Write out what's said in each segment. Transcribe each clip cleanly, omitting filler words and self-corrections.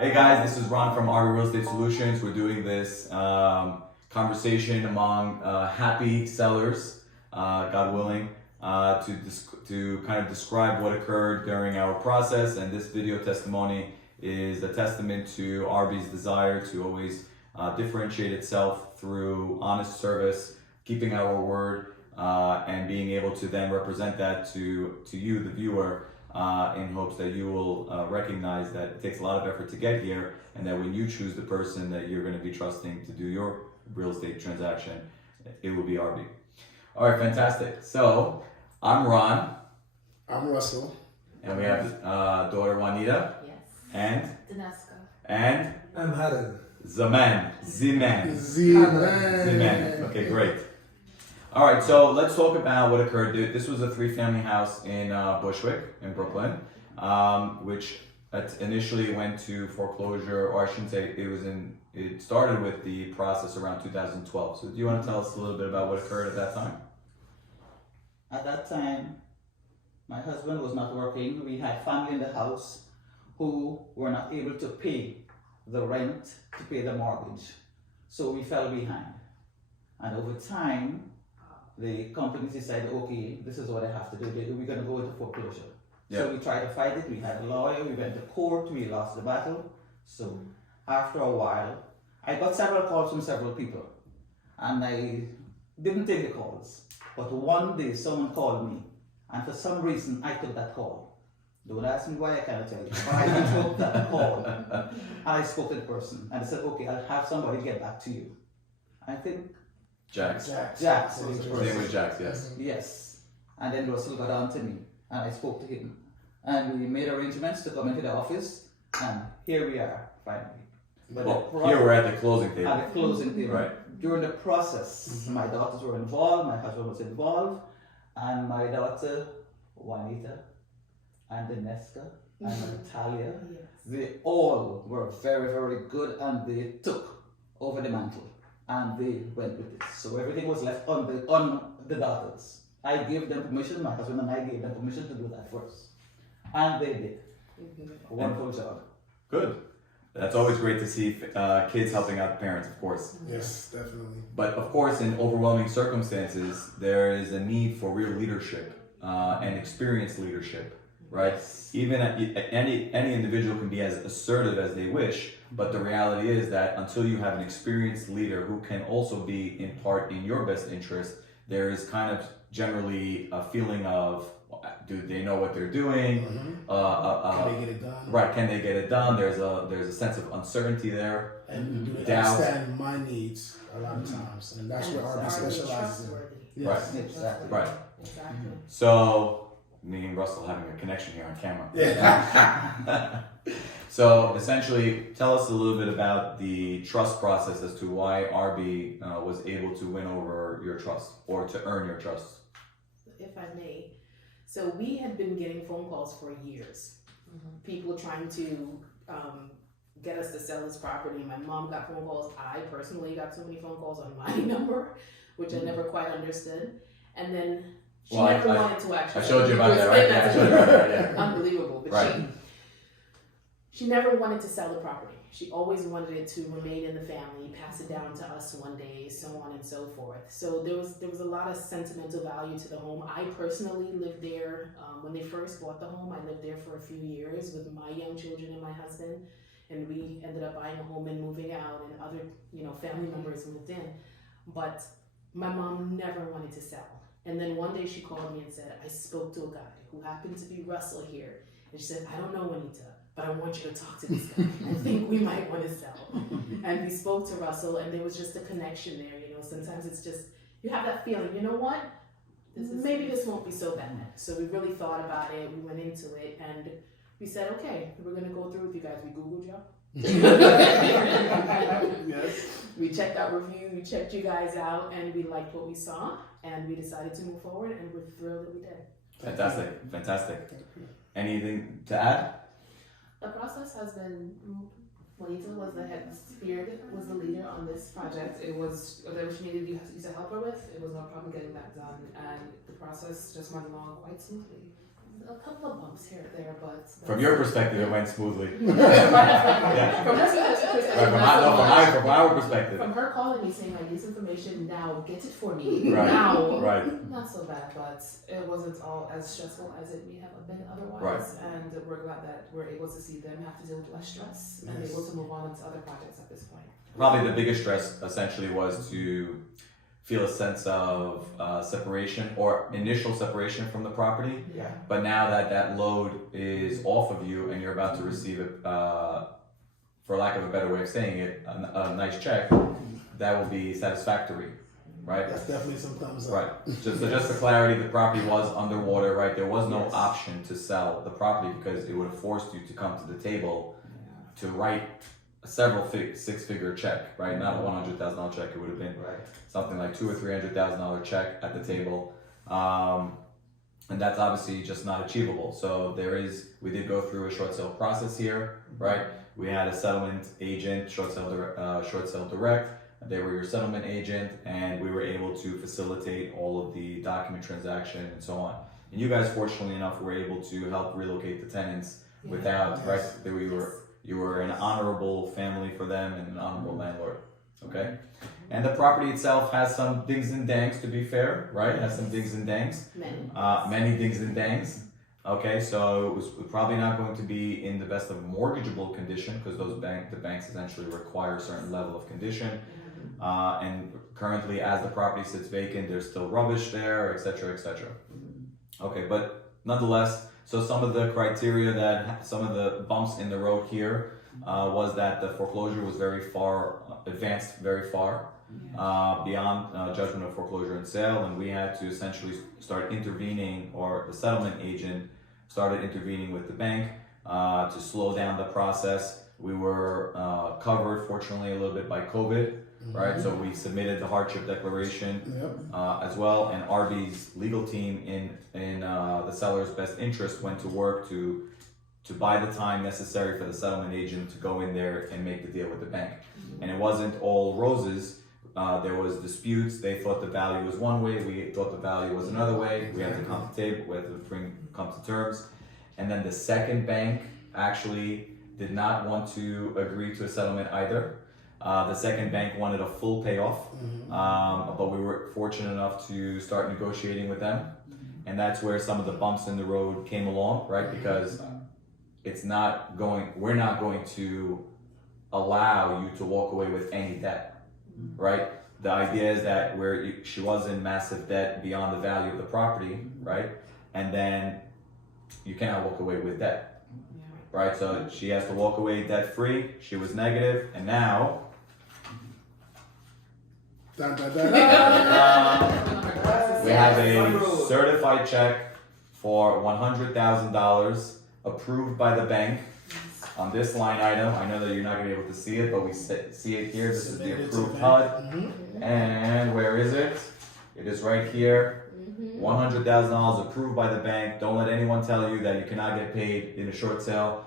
Hey guys, this is Ron from RB Real Estate Solutions. We're doing this conversation among happy sellers, God willing, to kind of describe what occurred during our process. And this video testimony is a testament to RB's desire to always differentiate itself through honest service, keeping our word, and being able to then represent that to you, the viewer, in hopes that you will recognize that it takes a lot of effort to get here, and that when you choose the person that you're going to be trusting to do your real estate transaction, it will be RB. All right, fantastic. So I'm Ron. I'm Russell. And we have daughter Juanita. Yes. And? Danesco. And? I'm Hadan. Zaman. Z-Man. Okay, great. All right, so let's talk about what occurred. This was a 3-family house in Bushwick in Brooklyn, which initially went to foreclosure, or I shouldn't say it started with the process around 2012. So do you want to tell us a little bit about what occurred at that time? At that time, my husband was not working. We had family in the house who were not able to pay the rent, to pay the mortgage. So we fell behind. And over time, the companies decided, okay, this is what I have to do. We're going to go into foreclosure. Yeah. So we tried to fight it. We had a lawyer. We went to court. We lost the battle. So after a while, I got several calls from several people. And I didn't take the calls. But one day, someone called me. And for some reason, I took that call. Don't ask me why, I cannot tell you. But I took that call. And I spoke to the person. And I said, okay, I'll have somebody get back to you. I think Jax. Jax was the His name person. was Jax, yes. Yes. And then Russell got on to me. And I spoke to him. And we made arrangements to come into the office. And here we are, finally. But Well, here we're at the closing table. at the closing table. Right. During the process, my daughters were involved, my husband was involved, and my daughter, Juanita, and Danesco, and Natalia, they all were very, very good, and they took over the mantle, and they went with it. So everything was left on the daughters. I gave them permission, my husband and I gave them permission to do that first. And they did. A wonderful job. Good. That's always great to see kids helping out the parents, of course. Yes, definitely. But of course, in overwhelming circumstances, there is a need for real leadership and experienced leadership, right? Even any individual can be as assertive as they wish, but the reality is that until you have an experienced leader who can also be in part in your best interest, there is kind of generally a feeling of, do they know what they're doing? Can they get it done? Right, can they get it done? There's a sense of uncertainty there. And do they Doubt. understand my needs a lot of times? And that's where RB specializes in. Yes. Right. Exactly. Right. Exactly. So, me and Russell having a connection here on camera. Yeah. So, essentially, tell us a little bit about the trust process as to why RB was able to win over your trust or to earn your trust. If I may. So we had been getting phone calls for years. People trying to get us to sell this property. My mom got phone calls. I personally got so many phone calls on my number, which I never quite understood. And then she never wanted to actually. I showed you about that, right? Yeah, I showed you about that, yeah. Unbelievable. But Right. she never wanted to sell the property. She always wanted it to remain in the family, pass it down to us one day, so on and so forth. So there was a lot of sentimental value to the home. I personally lived there when they first bought the home. I lived there for a few years with my young children and my husband, and we ended up buying a home and moving out, and other family members moved in. But my mom never wanted to sell. And then one day she called me and said, I spoke to a guy who happened to be Russell here, and she said, I don't know Juanita, but I want you to talk to this guy. I think we might want to sell. And we spoke to Russell, and there was just a connection there. Sometimes it's just, you have that feeling, you know what? Maybe this won't be so bad. So we really thought about it. We went into it, and we said, okay, we're going to go through with you guys. We Googled y'all. Yes. We checked out reviews, we checked you guys out, and we liked what we saw, and we decided to move forward, and we're thrilled that we did. Fantastic. Anything to add? The process has been, Juanita was the head, was the leader on this project. It was, whatever she needed you to help her with, it was no problem getting that done. And the process just went along quite smoothly. a couple of bumps here and there, but From your perspective, it went smoothly. From her perspective, From our perspective. from her calling me saying, I need some information now, get it for me Right. now. Right. Not so bad, but it wasn't all as stressful as it may have been otherwise. Right. And we're glad that we're able to see them have to deal with less stress and Yes. able to move on to other projects at this point. Probably the biggest stress essentially was to feel a sense of separation or initial separation from the property. Yeah. But now that that load is off of you and you're about to receive it, for lack of a better way of saying it, a nice check, that will be satisfactory, right? That's definitely some thumbs up. Right. Just for clarity, the property was underwater, right? There was no Yes. option to sell the property because it would have forced you to come to the table to write a several six-figure check, right? Not a $100,000 check. It would have been Right. something like $200,000 or $300,000 check at the table, and that's obviously just not achievable. So we did go through a short sale process here, right? We had a settlement agent, short sale direct. They were your settlement agent, and we were able to facilitate all of the document transaction and so on. And you guys, fortunately enough, were able to help relocate the tenants without, Yes. right? You were an honorable family for them and an honorable landlord, okay? And the property itself has some dings and dangs, to be fair, right? It has some dings and dangs, many dings and dangs. Okay, so it was probably not going to be in the best of mortgageable condition because the banks essentially require a certain level of condition. And currently, as the property sits vacant, there's still rubbish there, etc., etc. Okay, but nonetheless, so some of the criteria some of the bumps in the road here was that the foreclosure was very far advanced, very far beyond judgment of foreclosure and sale, and we had to essentially start intervening, or the settlement agent started intervening with the bank to slow down the process. We were covered, fortunately, a little bit by COVID. Right, so we submitted the hardship declaration as well, and RB's legal team in the seller's best interest went to work to buy the time necessary for the settlement agent to go in there and make the deal with the bank. And it wasn't all roses. There was disputes. They thought the value was one way. We thought the value was another way. We had to come to table. We had to come to terms. And then the second bank actually did not want to agree to a settlement either. The second bank wanted a full payoff, but we were fortunate enough to start negotiating with them, and that's where some of the bumps in the road came along, right? Because we're not going to allow you to walk away with any debt, right? The idea is that she was in massive debt beyond the value of the property, right? And then you cannot walk away with debt, right? So she has to walk away debt free. She was negative, and now. Dun, dun, dun, dun. We have a certified check for $100,000 approved by the bank on this line item. I know that you're not going to be able to see it, but we see it here. This is the approved HUD. And where is it? It is right here. $100,000 approved by the bank. Don't let anyone tell you that you cannot get paid in a short sale.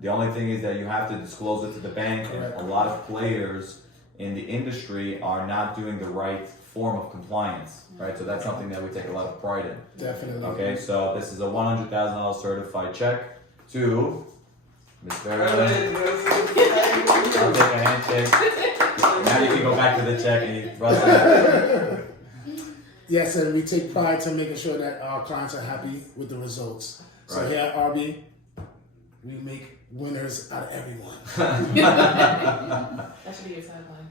The only thing is that you have to disclose it to the bank, and a lot of players in the industry are not doing the right form of compliance, right? So that's something that we take a lot of pride in. Definitely. Okay, so this is a $100,000 certified check to Ms. Vera. I'll take a handshake. Now you can go back to the check and you trust it. Yes, and we take pride to making sure that our clients are happy with the results. So Right. here at RB, we make winners out of everyone. That should be your tagline.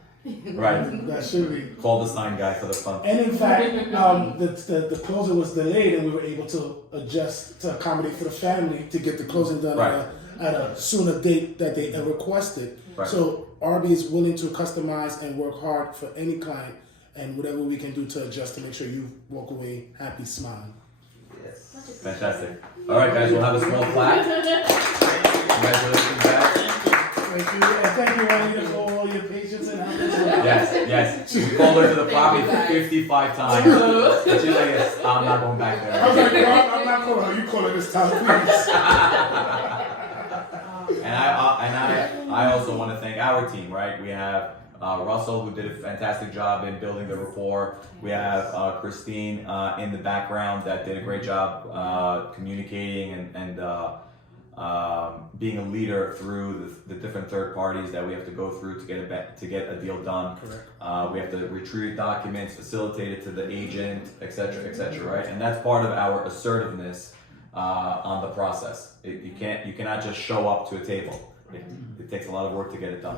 Right. That should be. Call the sign guy for the fun. And in fact, the closing was delayed, and we were able to adjust to accommodate for the family to get the closing done Right. at a sooner date that they requested. Right. So RB is willing to customize and work hard for any client, and whatever we can do to adjust to make sure you walk away happy, smiling. Yes. Fantastic. All right, guys, we'll have a small clap. Congratulations, guys. Thank you, and thank you, Juanita, for all your patience and help. Yes. We called her to the property 55 times. And she's like, yes, I'm not going back I was there. like, well, I'm not calling her. You call her this time, please. And I also want to thank our team, right? We have Russell, who did a fantastic job in building the rapport. We have Christine in the background that did a great job communicating and being a leader through the different third parties that we have to go through to get a deal done. Correct. We have to retrieve documents, facilitate it to the agent, etc., right? And that's part of our assertiveness on the process. You cannot just show up to a table. It takes a lot of work to get it done.